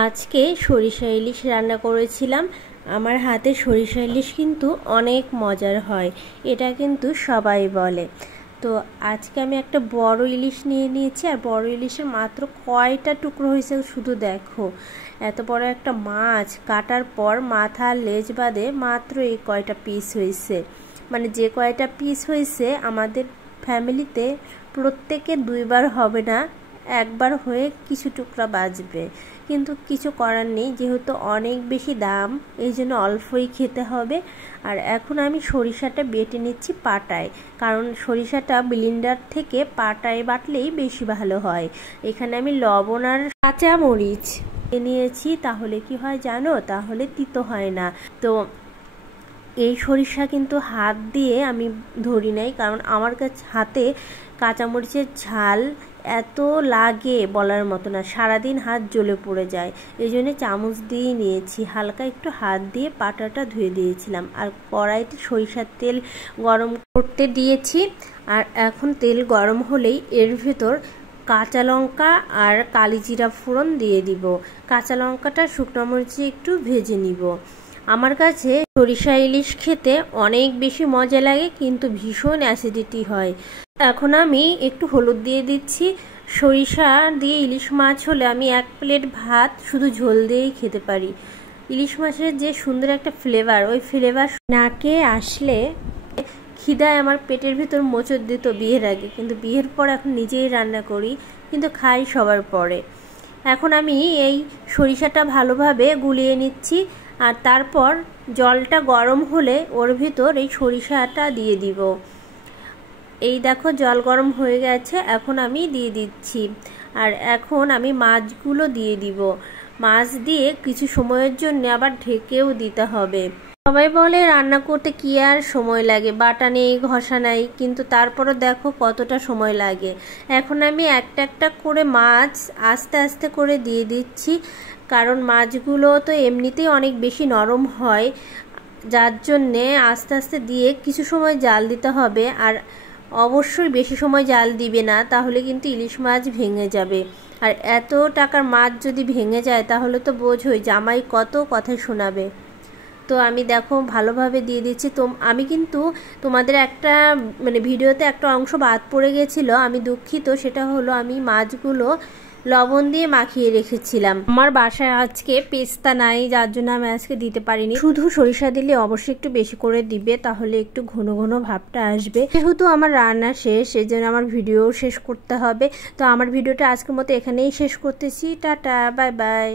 আজকে সরিষা ইলিশ রান্না করেছিলাম। আমার হাতে সরিষা ইলিশ কিন্তু অনেক মজার হয়, এটা কিন্তু সবাই বলে। তো আজকে আমি একটা বড় ইলিশ নিয়ে নিয়েছি, আর বড় ইলিশের মাত্র কয়টা টুকরো হয়েছে শুধু দেখো। এত বড় একটা মাছ কাটার পর মাথা লেজ বাদে মাত্র এই কয়টা পিস হয়েছে। মানে যে কয়টা পিস হয়েছে আমাদের ফ্যামিলিতে প্রত্যেকে দুইবার হবে না, একবার হয়ে কিছু টুকরা বাঁচবে, কিন্তু কিছু করার নেই, যেহেতু অনেক বেশি দাম এই জন্য অল্পই খেতে হবে। আর এখন আমি সরিষাটা বেটে নিচ্ছি পাটায়, কারণ সরিষাটা ব্লেন্ডার থেকে পাটায় বাটলেই বেশি ভালো হয়। এখানে আমি লবণ আর কাঁচা মরিচ নিয়েছি, তাহলে কি হয় জানো, তাহলে তিতো হয় না। তো এই সরিষা কিন্তু হাত দিয়ে আমি ধরি নাই, কারণ আমার কাছে হাতে কাঁচামরিচের ঝাল এত লাগে বলার মতো না, সারাদিন হাত জ্বলে পড়ে যায়। এই জন্য চামচ দিয়েই নিয়েছি, হালকা একটু হাত দিয়ে পাটাটা ধুয়ে দিয়েছিলাম। আর কড়াইতে সরিষার তেল গরম করতে দিয়েছি, আর এখন তেল গরম হলেই এর ভেতর কাঁচা লঙ্কা আর কালিজিরা ফোড়ন দিয়ে দিব। কাঁচা লঙ্কাটা শুকনো মরিচে একটু ভেজে নিব। আমার কাছে সরিষা ইলিশ খেতে অনেক বেশি মজা লাগে, কিন্তু ভীষণ অ্যাসিডিটি হয়। এখন আমি একটু হলুদ দিয়ে দিচ্ছি। সরিষা দিয়ে ইলিশ মাছ হলে আমি এক প্লেট ভাত শুধু ঝোল দিয়েই খেতে পারি। ইলিশ মাছের যে সুন্দর একটা ফ্লেভার, ওই ফ্লেভার নাকে আসলে খিদায় আমার পেটের ভিতর মোচড় দিত বিয়ের আগে, কিন্তু বিয়ের পর এখন নিজেই রান্না করি, কিন্তু খাই সবার পরে। এখন আমি এই সরিষাটা ভালোভাবে গুলিয়ে নিচ্ছি, আর তারপর জলটা গরম হলে ওর ভিতর এই সরিষাটা দিয়ে দিব। এই দেখো জল গরম হয়ে গেছে, এখন আমি দিয়ে দিচ্ছি। আর এখন আমি মাছগুলো দিয়ে দিব। মাছ দিয়ে কিছু সময়ের জন্য আবার ঢেকেও দিতে হবে। সবাই বলে রান্না করতে কি আর সময় লাগে, বাটা নেই ঘষা নাই, কিন্তু তারপরও দেখো কতটা সময় লাগে। এখন আমি একটা একটা করে মাছ আস্তে আস্তে করে দিয়ে দিচ্ছি, কারণ মাছগুলো তো এমনিতেই অনেক বেশি নরম হয়, যার জন্যে আস্তে আস্তে দিয়ে কিছু সময় জাল দিতে হবে। আর অবশ্যই বেশি সময় জাল দিবে না, তাহলে কিন্তু ইলিশ মাছ ভেঙে যাবে। আর এত টাকার মাছ যদি ভেঙে যায় তাহলে তো বোঝোই জামাই কত কথা শোনাবে। তো আমি দেখো ভালোভাবে দিয়ে দিচ্ছি। তো আমি কিন্তু তোমাদের একটা ভিডিওতে একটা অংশ বাদ পড়ে গেছিলো, আমি দুঃখিত। সেটা হলো আমি মাছগুলো লবণ দিয়ে মাখিয়ে রেখেছিলাম। আমার বাসায় আজকে পেস্তা নাই, যার জন্য আমি আজকে দিতে পারিনি। শুধু সরিষা দিলে অবশ্যই একটু বেশি করে দিবে, তাহলে একটু ঘন ঘন ভাবটা আসবে। যেহেতু আমার রান্না শেষ, এই জন্য আমার ভিডিও শেষ করতে হবে। তো আমার ভিডিওটা আজকের মতো এখানেই শেষ করতেছি। Tata, bye bye.